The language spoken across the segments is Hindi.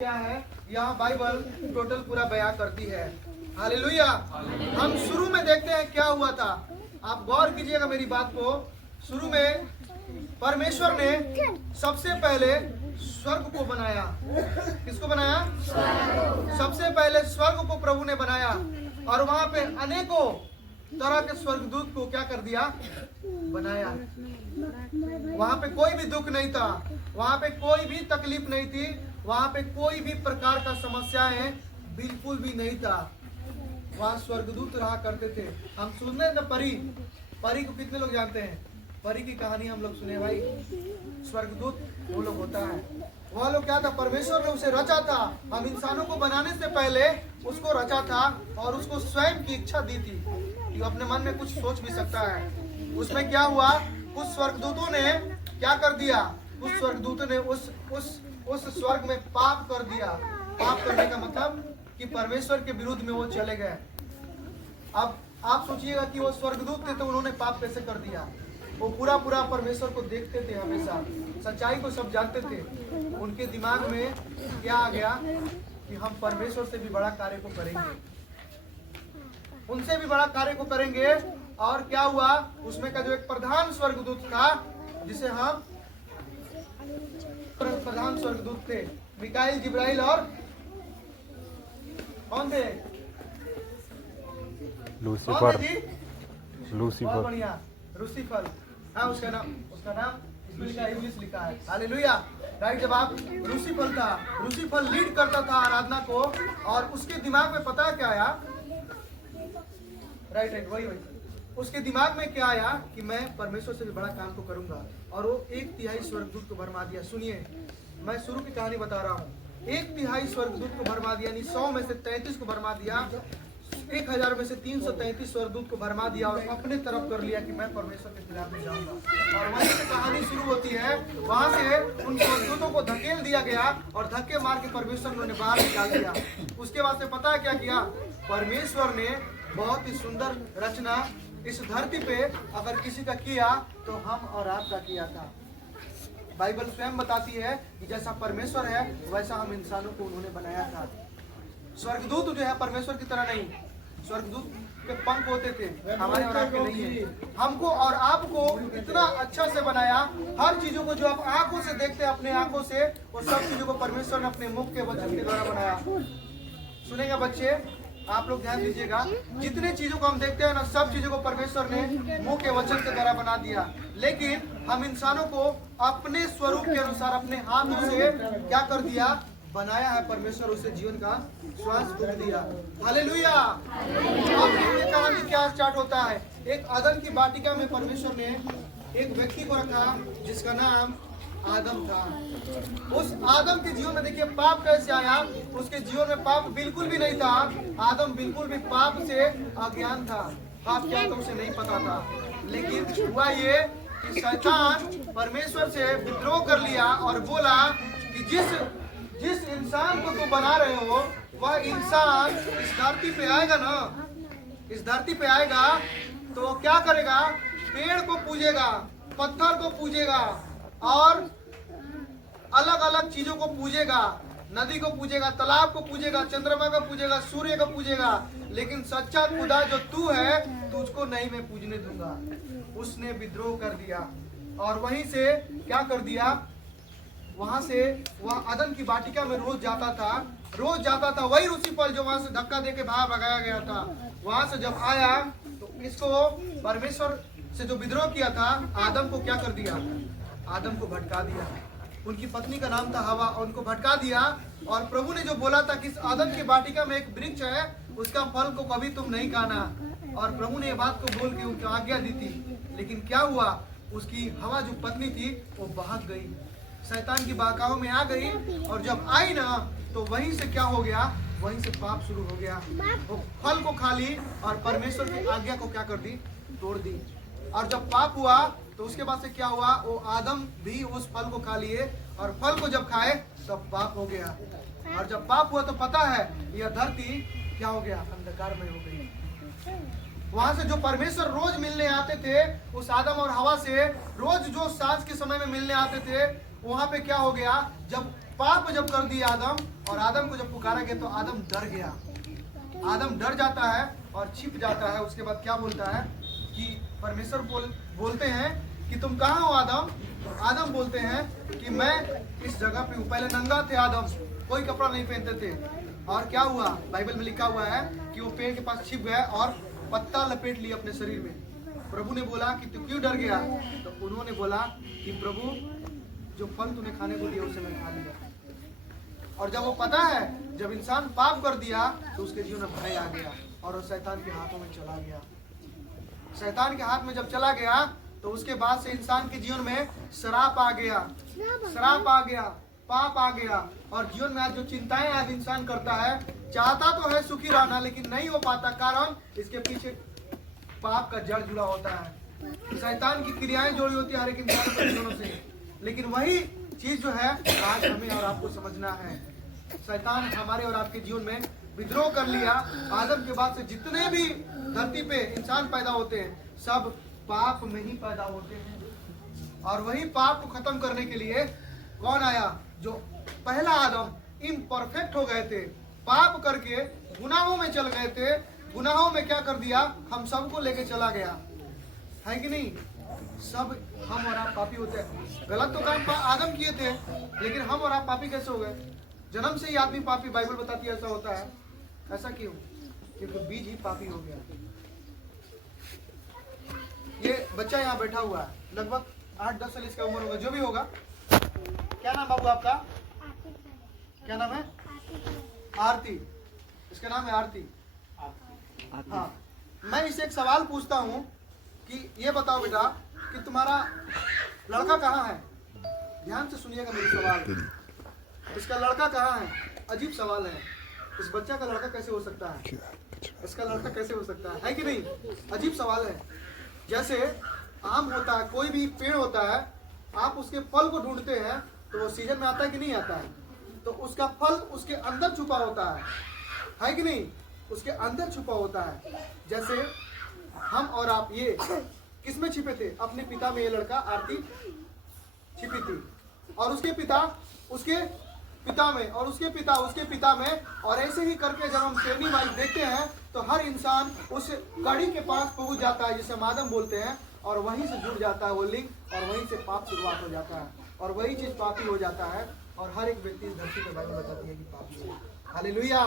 क्या है यहाँ बाइबल टोटल पूरा बयां करती है। हालेलुया। हम शुरू में देखते हैं क्या हुआ था। आप गौर कीजिएगा मेरी बात को। शुरू में परमेश्वर ने सबसे पहले स्वर्ग को बनाया। किसको बनाया? सबसे पहले स्वर्ग को प्रभु ने बनाया और वहां पे अनेकों तरह के स्वर्गदूत को क्या कर दिया? बनाया। वहां पे कोई भी दुख नहीं था, वहां पे कोई भी तकलीफ नहीं थी, वहां पे कोई भी प्रकार का समस्याएं बिल्कुल भी नहीं था। वहां स्वर्गदूत रहा करते थे। हम सुनते हैं परी को कितने लोग जानते हैं? परी की कहानी हम लोग सुने भाई। स्वर्गदूत वो लोग होता है। वह लोग क्या था? परमेश्वर ने उसे रचा था। हम इंसानों को बनाने से पहले उसको रचा था और उसको स्वयं की इच्छा दी थी कि अपने मन में कुछ सोच भी सकता है। उसमें क्या हुआ? कुछ स्वर्गदूतों ने क्या कर दिया? उस स्वर्गदूतों ने उस स्वर्ग में पाप कर दिया। पाप करने का मतलब कि परमेश्वर के विरुद्ध में वो चले गए। अब आप सोचिएगा कि वो स्वर्गदूत थे तो उन्होंने पाप कैसे कर दिया? वो पूरा परमेश्वर को देखते थे, हमेशा सच्चाई को सब जानते थे। उनके दिमाग में क्या आ गया कि हम परमेश्वर से भी बड़ा कार्य को करेंगे, उनसे भी बड़ा कार्य को करेंगे। और क्या हुआ? उसमें का जो एक प्रधान स्वर्गदूत था, जिसे हम प्रधान स्वर्गदूत थे, मिकाईल, जिब्राइल और कौन थे? लूसीफर। बहुत बढ़िया, लूसीफर। हाँ, उसका नाम इंग्लिश लिखा है। हालेलुया। राइट। जब आप लूसीफर लीड करता था आराधना को, और उसके दिमाग में पता है क्या आया? राइट, वही उसके दिमाग में क्या आया कि मैं परमेश्वर से भी बड़ा काम को करूंगा, और वो 1/3 स्वर्गदूत को भरमा दिया। सुनिए, मैं शुरू की कहानी बता रहा हूँ। 1/3 स्वर्गदूत को भरमा दिया, यानी 100 में से 33 को भरमा दिया, 1000 में से 333 स्वर्गदूत को भरमा दिया और अपने तरफ कर लिया कि मैं परमेश्वर के खिलाफ में जाऊंगा। और वहीं से कहानी शुरू होती है। वहां से उन स्वर्गदूतों को धकेल दिया गया और धक्के मार के परमेश्वर ने बाहर निकाल दिया। उसके बाद से पता है क्या किया? परमेश्वर ने बहुत ही सुंदर रचना इस धरती पे अगर किसी का किया तो हम और आपका किया था। बाइबल स्वयं बताती है कि जैसा परमेश्वर है वैसा हम इंसानों को उन्होंने बनाया था। स्वर्गदूत जो है परमेश्वर की तरह नहीं। स्वर्गदूत के पंख होते थे, हमारे और आपके नहीं है। हमको और आपको इतना अच्छा से बनाया। हर चीजों को जो आप आंखों से देखते हैं अपने आंखों से, वो सब चीजों को परमेश्वर ने अपने मुख के वचन के द्वारा बनाया। सुनेंगे बच्चे, आप लोग ध्यान दीजिएगा। जितने चीजों को हम देखते हैं ना, सब चीजों को परमेश्वर ने मुंह के वचन के द्वारा बना दिया। लेकिन हम इंसानों को अपने स्वरूप के अनुसार अपने हाथों से क्या कर दिया? बनाया है। परमेश्वर उसे जीवन का श्वास फूंक दिया। हालेलुया। अब ये कहानी क्या स्टार्ट होता है? एक आदम की वाटिका में परमेश्वर ने एक व्यक्ति को रखा जिसका नाम आदम था। उस आदम के जीवन में देखिए पाप कैसे आया। उसके जीवन में पाप बिल्कुल भी नहीं था। आदम बिल्कुल भी पाप से अज्ञान था। पाप क्या था उसे नहीं पता था। लेकिन हुआ ये कि शैतान परमेश्वर से विद्रोह कर लिया और बोला कि जिस इंसान को तुम बना रहे हो वह इंसान इस धरती पे आएगा ना, इस धरती पे आएगा तो वो क्या करेगा? पेड़ को पूजेगा, पत्थर को पूजेगा और अलग अलग चीजों को पूजेगा। नदी को पूजेगा, तालाब को पूजेगा, चंद्रमा को पूजेगा, सूर्य को पूजेगा। लेकिन सच्चा खुदा जो तू है, तुझको नहीं मैं पूजने दूंगा। उसने विद्रोह कर दिया और वहीं से क्या कर दिया? वहां से वह आदम की वाटिका में रोज जाता था। वही लूसीफर जो वहां से धक्का देके बाहर भगाया गया था। वहां से जब आया तो इसको परमेश्वर से जो विद्रोह किया था, आदम को क्या कर दिया? आदम को भटका दिया। उनकी पत्नी का नाम था हवा, और उनको भटका दिया। और प्रभु ने जो बोला था कि इस आदम की वाटिका में एक वृक्ष है, उसका फल को कभी तुम नहीं खाना, और प्रभु ने ये बात को बोल के उनको आज्ञा दी थी। लेकिन क्या हुआ? उसकी हवा जो पत्नी थी वो भाग गई, शैतान की बाकाओं में आ गई। और जब आई ना तो वहीं से क्या हो गया? वहीं से पाप शुरू हो गया। वो फल को खा ली और परमेश्वर की आज्ञा को क्या कर दी? तोड़ दी। और जब पाप हुआ तो उसके बाद से क्या हुआ? वो आदम भी उस फल को खा लिए, और फल को जब खाए तब पाप हो गया। और जब पाप हुआ तो पता है यह धरती क्या हो गया? अंधकार में हो गई। वहां से जो परमेश्वर रोज मिलने आते थे उस आदम और हवा से, रोज जो सांझ के समय में मिलने आते थे, वहां पे क्या हो गया? जब पाप जब कर दिया आदम, और आदम को जब पुकारा गया तो आदम डर गया। आदम डर जाता है और छिप जाता है। उसके बाद क्या बोलता है कि परमेश्वर बोलते हैं कि तुम कहाँ हो आदम? तो आदम बोलते हैं कि मैं इस जगह पे हूँ। पहले नंगा थे आदम, कोई कपड़ा नहीं पहनते थे। और क्या हुआ, बाइबल में लिखा हुआ है कि वो पेड़ के पास छिप गए और पत्ता लपेट लिया अपने शरीर में। प्रभु ने बोला कि तू क्यों डर गया? तो उन्होंने बोला कि प्रभु, जो फल तूने खाने को दिया उसे मैं खा लिया। और जब वो पता है, जब इंसान पाप कर दिया तो उसके जीवन में भय आ गया और वो शैतान के हाथों में चला गया। शैतान के हाथ में जब चला गया तो उसके बाद से इंसान के जीवन में श्राप आ गया, श्राप आ गया, पाप आ गया। और जीवन में आज जो चिंताएं आज इंसान करता है, चाहता तो है सुखी रहना, लेकिन नहीं हो पाता। कारण इसके पीछे पाप का जड़ जुड़ा होता है, शैतान की क्रियाएं जुड़ी होती है हर एक इंसान के जीवनों से। लेकिन वही चीज जो है आज हमें और आपको समझना है। शैतान हमारे और आपके जीवन में विद्रोह कर लिया। आदम के बाद से जितने भी धरती पे इंसान पैदा होते हैं, सब पाप में ही पैदा होते हैं। और वही पाप को खत्म करने के लिए कौन आया? जो पहला आदम इम्परफेक्ट हो गए थे, पाप करके गुनाहों में चल गए थे। गुनाहों में क्या कर दिया? हम सबको लेके चला गया, है कि नहीं? सब हम और आप पापी होते हैं। गलत तो काम आदम किए थे, लेकिन हम और आप पापी कैसे हो गए? जन्म से ही आदमी पापी, बाइबल बताती है ऐसा होता है। ऐसा क्यों? क्योंकि बीज ही पापी हो गया। ये बच्चा यहाँ बैठा हुआ है, लगभग 8-10 साल इसका उम्र होगा, जो भी होगा। क्या नाम बाबू आपका? क्या नाम है? आरती। इसका नाम है आरती। हाँ, मैं इसे एक सवाल पूछता हूँ कि ये बताओ बेटा कि तुम्हारा लड़का कहाँ है? ध्यान से सुनिएगा मेरी सवाल। इसका लड़का कहाँ है? अजीब सवाल है। इस बच्चा का लड़का कैसे हो सकता है? इसका लड़का कैसे हो सकता है कि नहीं? अजीब सवाल है। जैसे आम होता है, कोई भी पेड़ होता है, आप उसके फल को ढूंढते हैं तो वो सीजन में आता है कि नहीं आता है? तो उसका फल उसके अंदर छुपा होता है कि नहीं? उसके अंदर छुपा होता है। जैसे हम और आप ये किस में छिपे थे? अपने पिता में। ये लड़का आरती छिपी थी, और उसके पिता उसके पिता में, और उसके पिता उसके पिता में। और ऐसे ही करके जब हम श्रेणी वाइज देखते हैं तो हर इंसान उस कड़ी के पास पहुंच जाता है जिसे मादम बोलते हैं, और वहीं से जुड़ जाता है वो लिंक, और वहीं से पाप शुरुआत हो जाता है, और वही चीज पापी हो जाता है। और हर एक व्यक्ति इस धरती पे बाइबल बताती है कि पापी है। हालेलुया।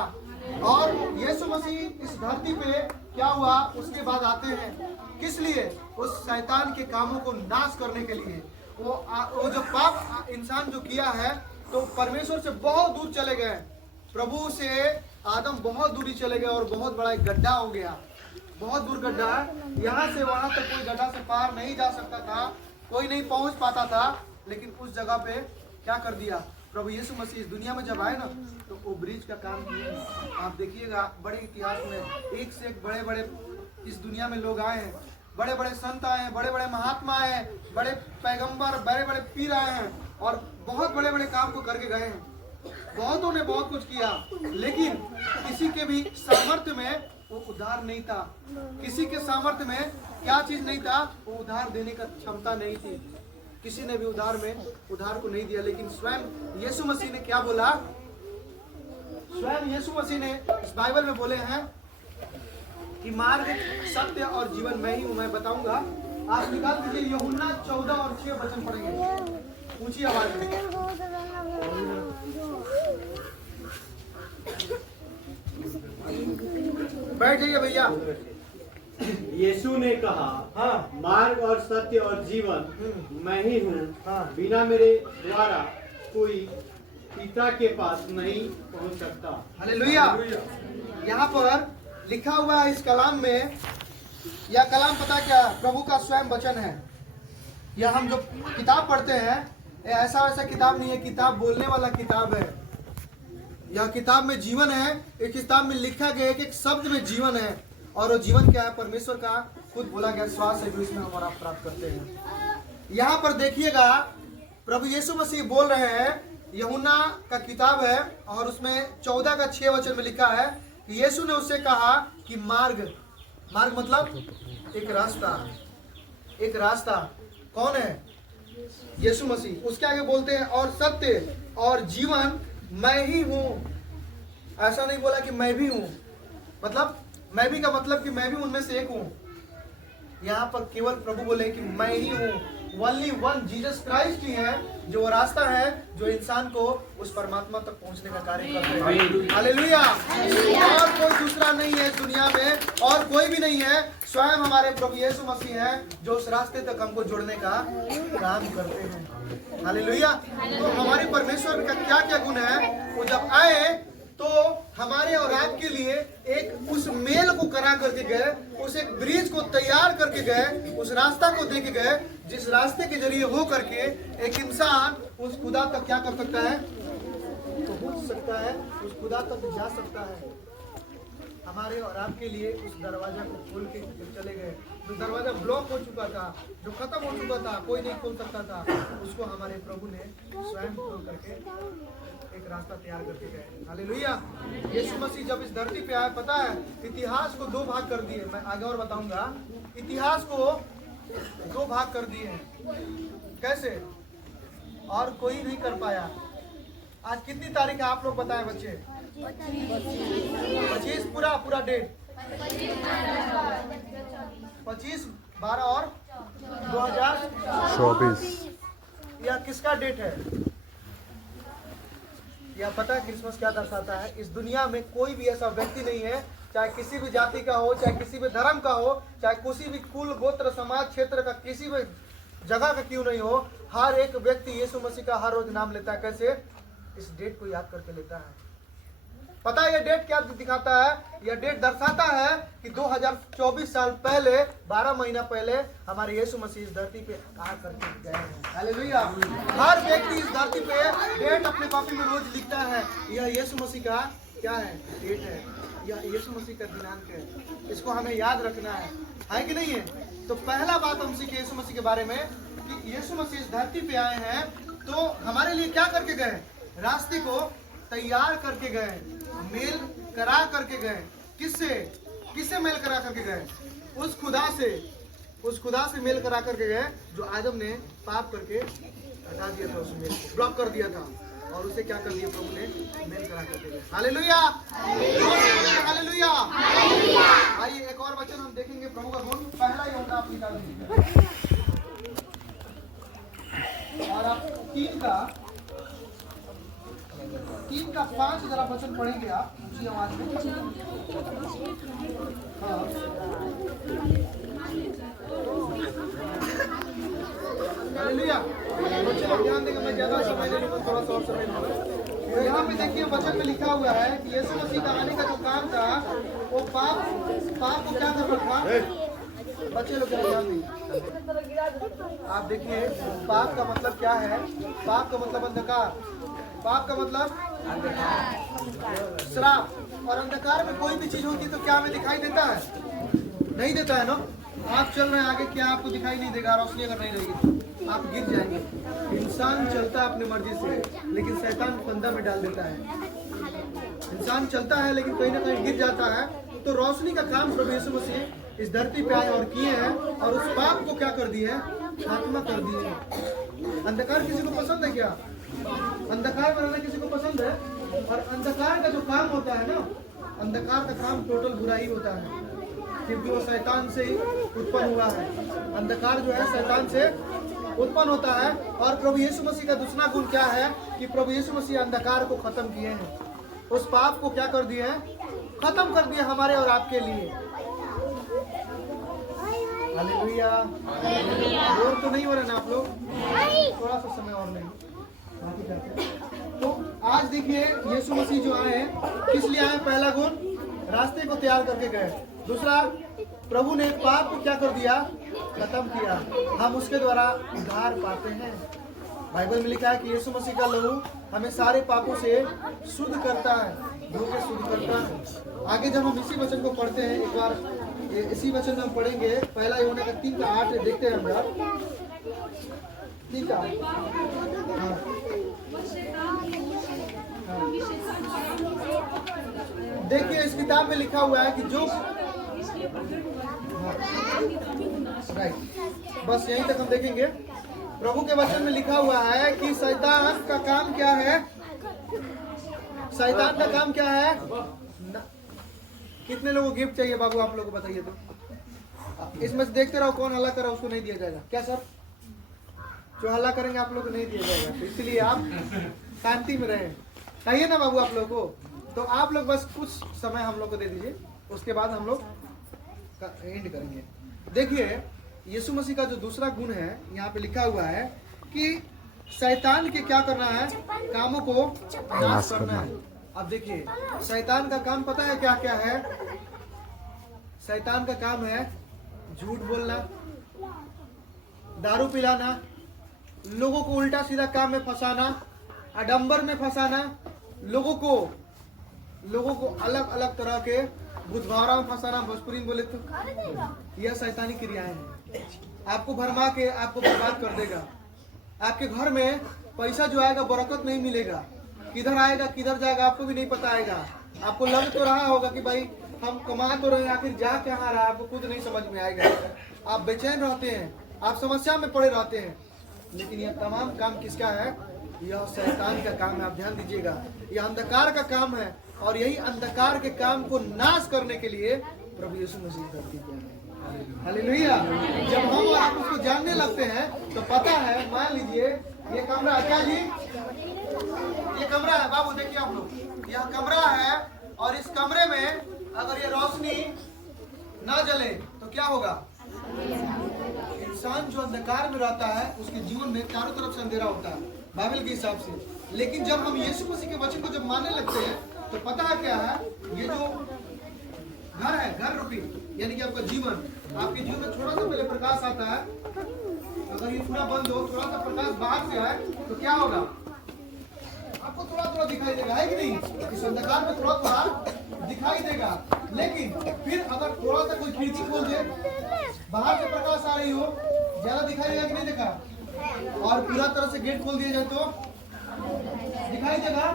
और यीशु मसीह इस धरती पे क्या हुआ? उसके बाद आते हैं किस लिए? उस शैतान के कामों को नाश करने के लिए। वो जो पाप इंसान जो किया है, तो परमेश्वर से बहुत दूर चले गए। प्रभु से आदम बहुत दूरी चले गए और बहुत बड़ा एक गड्ढा हो गया, बहुत दूर गड्ढा है। यहाँ से वहां तक कोई गड्ढा से पार नहीं जा सकता था, कोई नहीं पहुंच पाता था। लेकिन उस जगह पे क्या कर दिया? प्रभु यीशु मसीह इस दुनिया में जब आए ना, तो वो ब्रिज का काम किए। आप देखिएगा बड़े इतिहास में एक से एक बड़े बड़े इस दुनिया में लोग आए हैं, बड़े बड़े संत आए हैं, बड़े बड़े महात्मा आए हैं, बड़े पैगंबर, बड़े बड़े पीर आए हैं, और बहुत बड़े बड़े काम को करके गए हैं। बहुतों ने बहुत कुछ किया, लेकिन किसी के भी सामर्थ्य में वो उद्धार नहीं था। किसी के सामर्थ्य में क्या चीज नहीं था? वो उद्धार देने का क्षमता नहीं थी। किसी ने भी उद्धार को नहीं दिया। लेकिन स्वयं यीशु मसीह ने क्या बोला? स्वयं यीशु मसीह ने इस बाइबल में बोले हैं कि मार्ग, सत्य और जीवन मैं ही हूं, मैं बताऊंगा। आप निकाल दीजिए यूहन्ना 14 और 6 वचन पढ़ेंगे ऊंची आवाज में। बैठ जाइए भैया। यीशु ने कहा, हाँ, मार्ग और सत्य और जीवन मैं ही हूँ। हाँ। बिना मेरे द्वारा कोई पिता के पास नहीं पहुँच सकता। हालेलुया। यहाँ पर लिखा हुआ है इस कलाम में, यह कलाम पता क्या? प्रभु का स्वयं वचन है। यह हम जो किताब पढ़ते हैं, ऐसा वैसा किताब नहीं है, किताब बोलने वाला किताब है। यह किताब में जीवन है। एक किताब में लिखा गया एक शब्द में जीवन है, और वो जीवन क्या है? परमेश्वर का खुद बोला गया श्वास है जो इसमें हमारा प्राप्त करते हैं। यहाँ पर देखिएगा प्रभु यीशु मसीह बोल रहे हैं, यूहन्ना का किताब है और उसमें 14 का 6 वचन में लिखा है कि यीशु ने उससे कहा कि मार्ग मतलब एक रास्ता, एक रास्ता कौन है? यीशु मसीह। उसके आगे बोलते हैं और सत्य और जीवन मैं ही हूँ। ऐसा नहीं बोला कि मैं भी हूँ, मतलब मैं भी का मतलब कि मैं भी उनमें से एक हूँ। यहाँ पर केवल प्रभु बोले कि मैं ही हूँ। ओनली वन जीसस क्राइस्ट ही है जो वो रास्ता है जो इंसान को उस परमात्मा तक पहुंचने का कार्य करते हैं। हालेलुया। और कोई दूसरा नहीं है इस दुनिया में, और कोई भी नहीं है। स्वयं हमारे प्रभु यीशु मसीह है जो उस रास्ते तक हमको जोड़ने का काम करते हैं। हालेलुया। तो हमारे परमेश्वर का क्या क्या गुण है, वो जब आए तो हमारे और आपके लिए एक उस मेल को करा करके गए, उस एक ब्रिज को तैयार करके गए, उस रास्ता को दे के गए जिस रास्ते के जरिए हो करके एक इंसान उस खुदा तक क्या कर सकता है, तो पहुंच सकता है, उस खुदा तक जा सकता है। हमारे और आपके लिए उस दरवाजा को खोल के चले गए। जो दरवाजा ब्लॉक हो चुका था, जो खत्म हो चुका था, कोई नहीं खोल सकता था, उसको हमारे प्रभु ने स्वयं खोल करके एक रास्ता तैयार करके गए। हालेलुया। यीशु मसीह जब इस धरती पे आए, पता है इतिहास को दो भाग कर दिए। मैं आगे और बताऊंगा। इतिहास को दो भाग कर दिए हैं। कैसे? और कोई नहीं कर पाया। आज कितनी तारीख है आप लोग बताएं बच्चे? 25 पूरा डेट 25, 12 और 2024। यह किसका डेट है? यह पता है क्रिसमस क्या दर्शाता है? इस दुनिया में कोई भी ऐसा व्यक्ति नहीं है, चाहे किसी भी जाति का हो, चाहे किसी भी धर्म का हो, चाहे किसी भी कुल गोत्र समाज क्षेत्र का किसी भी जगह का क्यों नहीं हो, हर एक व्यक्ति यीशु मसीह का हर रोज नाम लेता है। कैसे? इस डेट को याद करके लेता है। पता है यह डेट क्या दिखाता है? यह डेट दर्शाता है कि 2024 साल पहले, 12 महीना पहले हमारे यीशु मसीह इस धरती पे आ करके गए हैं। हालेलुया। हर व्यक्ति इस धरती पे डेट अपने कॉपी में रोज लिखता है। यह यीशु मसीह का क्या है? डेट है। यह यीशु मसीह का दिनांक है। इसको हमें याद रखना है कि नहीं है? तो पहला बात हम सीखे यीशु मसीह के बारे में कि यीशु मसीह इस धरती पे आए हैं तो हमारे लिए क्या करके गए? रास्ते को तैयार करके गए, मेल करा करके गए। किससे मेल करा करके गए? उस खुदा से मेल करा करके गए जो आदम ने पाप करके हटा दिया था, उसमें ब्लॉक कर दिया था, और उसे क्या कर दिया? प्रभु ने मेल करा करके गए। हालेलुया। हालेलुया। आइए एक और वचन हम देखेंगे प्रभु का गुण। पहला ही होगा आप निकाल दीजिए, और आप 3 का 5 जरा वचन पढ़ेंगे आप ऊंची आवाज में। हाँ। हालेलुया। बच्चे लोग ध्यान देंगे, मैं ज्यादा समय नहीं लूंगा, थोड़ा सा और समय लूंगा। तो यहाँ पे देखिए वचन में लिखा हुआ है कि यीशु मसीह का आने का जो काम था वो पाप को क्या करना था? बच्चे लोग ध्यान देंगे। आप देखिए पाप का मतलब क्या है? पाप का मतलब अंधकार। पाप का मतलब श्राप। और अंधकार में कोई भी चीज होती है तो क्या हमें दिखाई देता है? नहीं देता है ना। आप चल रहे हैं आगे, क्या आपको दिखाई नहीं देगा? रोशनी अगर नहीं रहेगी तो आप गिर जाएंगे। इंसान चलता है अपनी मर्जी से, लेकिन शैतान फंदा में डाल देता है। इंसान चलता है लेकिन कहीं ना कहीं गिर जाता है। तो रोशनी का काम प्रभु यीशु मसीह इस धरती पे आए और किए हैं, और उस पाप को क्या कर दिए? खात्मा कर दिए हैं। अंधकार किसी को पसंद है क्या? अंधकार में रहना किसी को पसंद है? और अंधकार का जो काम होता है ना, अंधकार का काम टोटल बुरा ही होता है, क्योंकि वो शैतान से ही उत्पन्न हुआ है। अंधकार जो है शैतान से उत्पन्न होता है। और प्रभु यीशु मसीह का दूसरा गुण क्या है कि प्रभु यीशु मसीह अंधकार को खत्म किए हैं, उस पाप को क्या कर दिए हैं? खत्म कर दिया हमारे और आपके लिए। हालेलुया। बोर तो नहीं हो रहे ना आप लोग? थोड़ा सा समय और नहीं, बाकी करते हैं। तो आज देखिए यीशु मसीह जो आए किस लिए आए? पहला गुण, रास्ते को तैयार करके गए। दूसरा, प्रभु ने पाप को क्या कर दिया? खत्म किया। हम उसके द्वारा उद्धार पाते हैं। बाइबल में लिखा है कि यीशु मसीह का लहू हमें सारे पापों से शुद्ध करता है, धो के शुद्ध करता है। आगे जब हम इसी वचन को पढ़ते हैं, एक बार इसी वचन में हम पढ़ेंगे, पहला यूहन्ना का 3 का 8 देखते हैं हम यार। 3 का 8। देखिए इस किताब में लिखा हुआ है कि जो राइट, बस यहीं तक हम देखेंगे। प्रभु के वचन में लिखा हुआ है कि शैतान का काम क्या है? शैतान का काम क्या है? कितने लोगों को गिफ्ट चाहिए बाबू, आप लोगों को बताइए तो। इसमें से देखते रहो, कौन हल्ला कर रहा है उसको नहीं दिया जाएगा। क्या सर? जो हल्ला करेंगे आप लोग को नहीं दिया जाएगा, तो इसलिए आप शांति में रहें। कहिए ना बाबू आप लोग को। तो आप लोग बस कुछ समय हम लोग को दे दीजिए, उसके बाद हम लोग एंड करेंगे। देखिए यीशु मसीह का जो दूसरा गुण है यहाँ पे लिखा हुआ है कि शैतान के क्या करना है? कामों को नाश करना है। अब देखिए शैतान का काम पता है क्या क्या है? शैतान का काम है झूठ बोलना, दारू पिलाना, लोगों को उल्टा सीधा काम में फंसाना, आडंबर में फंसाना, लोगों को अलग अलग तरह के बुधवारा में फंसाना, भोजपुरी में बोले तो यह शैतानी क्रियाएं हैं। आपको भरमा के आपको बर्बाद कर देगा। आपके घर में पैसा जो आएगा बरकत नहीं मिलेगा, किधर आएगा किधर जाएगा आपको भी नहीं पता आएगा। आपको लग तो रहा होगा कि भाई हम कमा तो रहे हैं, आखिर जा कहाँ रहा है आपको खुद नहीं समझ में आएगा। आप बेचैन रहते हैं, आप समस्या में पड़े रहते हैं, लेकिन यह तमाम काम किसका है? यह शैतान का काम है। आप ध्यान दीजिएगा, यह अंधकार का काम है और यही अंधकार के काम को नाश करने के लिए प्रभु यीशु मसीह धरती पे आए। हालेलुया। जब हम और आप उसको जानने लगते हैं तो पता है, मान लीजिए ये कमरा क्या जी? ये कमरा है बाबू, देखिए आप लोग, यह कमरा है और इस कमरे में अगर ये रोशनी ना जले तो क्या होगा? इंसान जो अंधकार में रहता है उसके जीवन में चारों तरफ से अंधेरा होता है बाइबल के हिसाब से। लेकिन जब हम यीशु मसीह के वचन को जब मानने लगते हैं तो पता है क्या है? ये जो घर है, घर रूपी यानी कि आपका जीवन, आपके जीवन में थोड़ा सा पहले प्रकाश आता है। अगर ये पूरा बंद हो, थोड़ा सा प्रकाश बाहर से आए तो क्या होगा? आपको थोड़ा थोड़ा दिखाई देगा, है कि नहीं? इस अंधकार में थोड़ा थोड़ा दिखाई देगा। लेकिन फिर अगर थोड़ा सा कोई खिड़की खोल दे, बाहर से प्रकाश आ रही हो, ज्यादा दिखाई देगा कि नहीं देखा? और पूरा तरह से गेट खोल दिया जाए तो दिखाई देगा।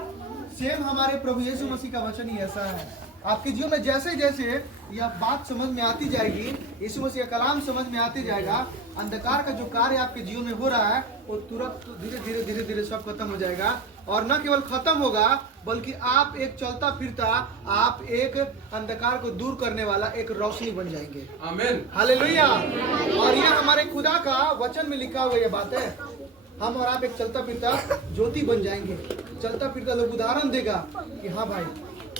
सेम हमारे प्रभु यीशु मसीह का वचन ही ऐसा है। आपके जीवन में जैसे जैसे यह बात समझ में आती जाएगी, यीशु मसीह का कलाम समझ में आती जाएगा, अंधकार का जो कार्य आपके जीवन में हो रहा है वो तुरंत धीरे धीरे सब खत्म हो जाएगा। और न केवल खत्म होगा बल्कि आप एक चलता फिरता, आप एक अंधकार को दूर करने वाला एक रोशनी बन जाएंगे। आमीन, हालेलुया। और यह हमारे खुदा का वचन में लिखा हुआ यह बात है। हम और आप एक चलता फिरता ज्योति बन जाएंगे। चलता फिरता लोग उदाहरण देगा कि हाँ भाई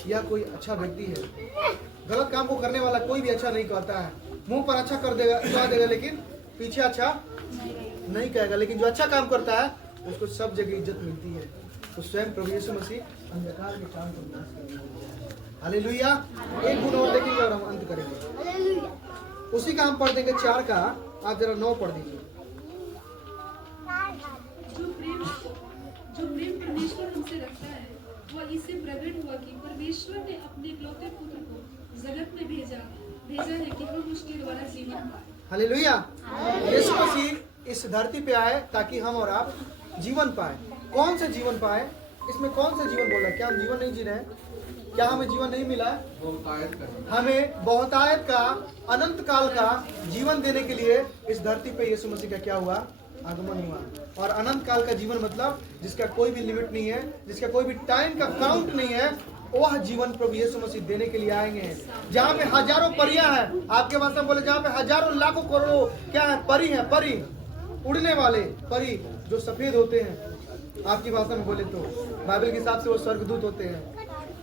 यह कोई अच्छा व्यक्ति है। गलत काम को करने वाला कोई भी अच्छा नहीं कहता है। मुंह पर अच्छा कर देगा, कह देगा, लेकिन पीछे अच्छा नहीं कहेगा। लेकिन जो अच्छा काम करता है उसको सब जगह इज्जत मिलती है। तो स्वयं प्रभु यीशु मसीह अंधकार के काम को नाश करेंगे। हालेलुया। एक गुण और देखेंगे और हम अंत करेंगे। उसी का हम पढ़ देंगे 4 का, आप जरा 9 पढ़ दीजिए। जो प्रेम परमेश्वर हमसे रखता है वह इससे प्रकट हुआ कि परमेश्वर ने अपने इकलौते पुत्र को जगत में भेजा है कि हम उसके द्वारा जीवन पाए। हालेलुया। यीशु मसीह इस धरती पे आए ताकि हम और आप जीवन पाए। कौन सा जीवन पाए? इसमें कौन सा जीवन बोल रहा है? क्या हम जीवन नहीं जी रहे हैं? क्या हमें जीवन नहीं मिला? हमें बहुतायत का, अनंत काल का जीवन देने के लिए इस धरती पे यीशु मसीह का क्या हुआ? आगमन हुआ। और अनंत काल का जीवन मतलब जिसका कोई भी लिमिट नहीं है, जिसका कोई भी टाइम का काउंट नहीं है, वह जीवन प्रभु यीशु मसीह देने के लिए आएंगे। जहाँ पे हजारों परियां हैं, आपके भाषा में बोले जहाँ पे हजारों लाखों करोड़ों क्या है? परी है, परी, उड़ने वाले परी जो सफेद होते हैं। आपकी भाषा में बोले तो बाइबल के हिसाब से वो स्वर्गदूत होते हैं।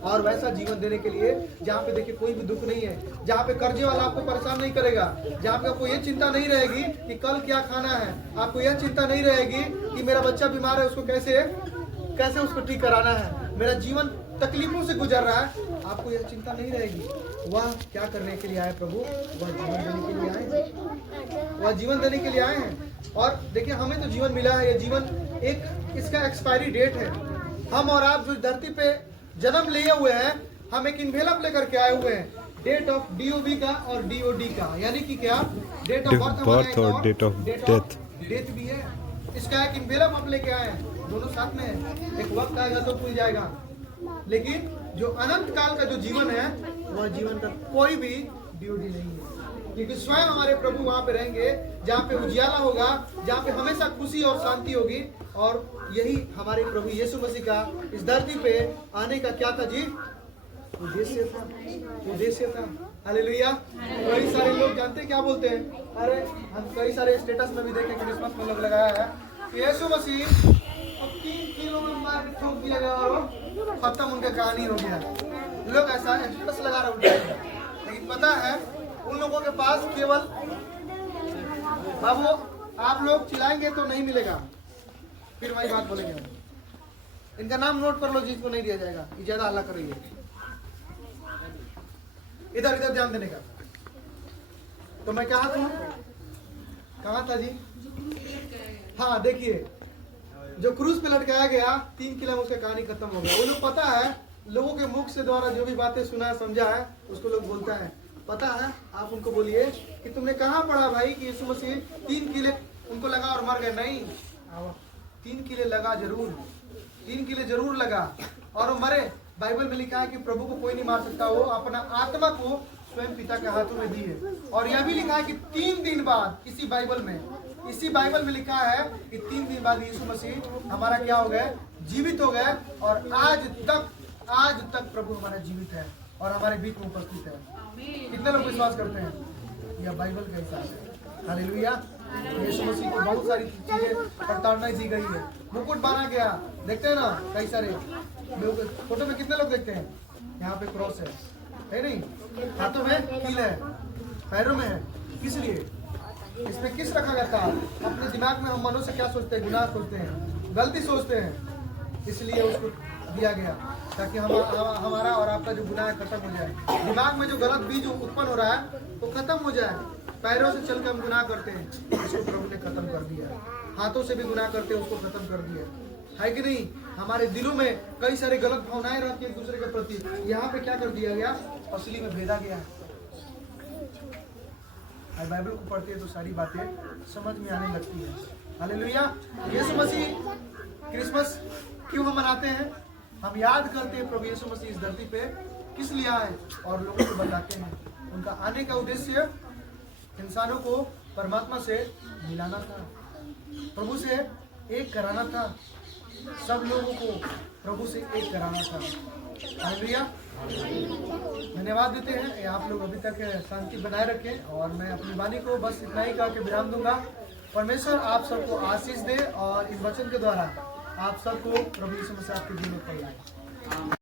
और वैसा जीवन देने के लिए जहाँ पे देखिए कोई भी दुख नहीं है, जहाँ पे कर्जे वाला आपको परेशान नहीं करेगा, जहाँ पे आपको ये चिंता नहीं रहेगी कि कल क्या खाना है, आपको यह चिंता नहीं रहेगी कि मेरा बच्चा बीमार है उसको कैसे उसको ठीक कराना है, मेरा जीवन तकलीफों से गुजर रहा है, आपको यह चिंता नहीं रहेगी। वह क्या करने के लिए आए प्रभु? वह जीवन देने के लिए आए हैं। वह जीवन देने के लिए आए हैं। और देखिए हमें तो जीवन मिला है, ये जीवन एक इसका एक्सपायरी डेट है। हम और आप जो धरती पे जन्म लिए हुए हैं, हम एक इन्वेलप लेकर के आए हुए हैं, डेट ऑफ DOB का और DOD का, यानी कि क्या? डेट ऑफ बर्थ और डेट ऑफ डेथ भी है। इसका एक इन्वेलप हम लेके आए हैं, दोनों साथ में है। एक वक्त आएगा तो भूल जाएगा, लेकिन जो अनंत काल का जो जीवन है वह जीवन का कोई भी DOD नहीं है। क्योंकि स्वयं हमारे प्रभु वहां पे रहेंगे जहाँ पे उजियाला होगा, जहाँ पे हमेशा खुशी और शांति होगी। और यही हमारे प्रभु यीशु मसीह का इस धरती पे आने का क्या था जी? उद्देश्य था, उद्देश्य था। हालेलुया। कई सारे लोग जानते हैं क्या बोलते हैं, अरे हम कई सारे स्टेटस में भी देखे क्रिसमस में लोग लगाया है कि यीशु मसीह अब 3 किलो में मार के ठोक दिया गया और खत्म, उनका कहानी हो गया। लोग ऐसा स्टेटस लगा रहे हैं, लेकिन पता है उन लोगों के पास केवल, अब आप लोग चिल्लाएंगे तो नहीं मिलेगा, फिर वही बात बोलेंगे हम। इनका नाम नोट कर लो जिसको नहीं दिया जाएगा, ये ज्यादा हल्ला कर रही है। इधर इधर ध्यान देने का। तो मैं कहा था जी? हाँ, देखिए जो क्रूज पे लटकाया गया 3 किलो में उसका कहानी खत्म हो गया। वो लोग पता है, लोगों के मुख से द्वारा जो भी बातें सुना है समझा है उसको लोग बोलता है। पता है, आप उनको बोलिए कि तुमने कहाँ पढ़ा भाई कि यीशु मसीह 3 किले उनको लगा और मर गए? नहीं, 3 किले लगा जरूर, 3 किले जरूर लगा और वो मरे। बाइबल में लिखा है कि प्रभु को कोई नहीं मार सकता, वो अपना आत्मा को स्वयं पिता के हाथों में दी है। और यह भी लिखा है कि 3 दिन बाद, इसी बाइबल में लिखा है कि 3 दिन बाद यीशु मसीह हमारा क्या हो गए? जीवित हो गए। और आज तक प्रभु हमारा जीवित है और हमारे बीच में उपस्थित है। कितने लोग विश्वास करते हैं? यह बाइबल का हिस्सा है। हालेलुया। यीशु मसीह को बहुत सारी चीजें प्रताड़ना दी गई है, मुकुट बांधा गया। देखते हैं ना, कई सारे लोग फोटो में कितने लोग देखते हैं? यहाँ पे क्रॉस है नहीं? हाथों में कील है, पैरों में है। किस लिए? इसमें किस रखा गया था? अपने दिमाग में हम मनुष्य क्या सोचते हैं? गुनाह सोचते हैं, गलती सोचते हैं, इसलिए उसको दिया गया ताकि हमारा और आपका जो गुनाह है खत्म हो जाए। दिमाग में जो गलत बीज उत्पन्न हो रहा है वो खत्म हो जाए। पैरों से चलकर हम गुनाह करते हैं, उसको प्रभु ने खत्म कर दिया। हाथों से भी गुनाह करते हैं, उसको खत्म कर दिया है कि नहीं? हमारे दिलों में कई सारे गलत भावनाएं रहती है एक दूसरे के प्रति, यहाँ पे क्या कर दिया गया? असली में भेदा गया। बाइबल को पढ़ते हैं तो सारी बातें समझ में आने लगती है। हालेलुया। यीशु मसीह क्रिसमस क्यों हम मनाते हैं? हम याद करते हैं प्रभु यीशु मसीह इस धरती पे किस लिए आए और लोगों को बताते हैं। उनका आने का उद्देश्य इंसानों को परमात्मा से मिलाना था, प्रभु से एक कराना था, सब लोगों को प्रभु से एक कराना था। हालेलुया। धन्यवाद देते हैं। आप लोग अभी तक शांति बनाए रखें और मैं अपनी वाणी को बस इतना ही कह के विराम दूंगा। परमेश्वर आप सबको आशीष दे और इस वचन के द्वारा आप सबको प्रभु यीशु मसीह आपके जीवन में लाए।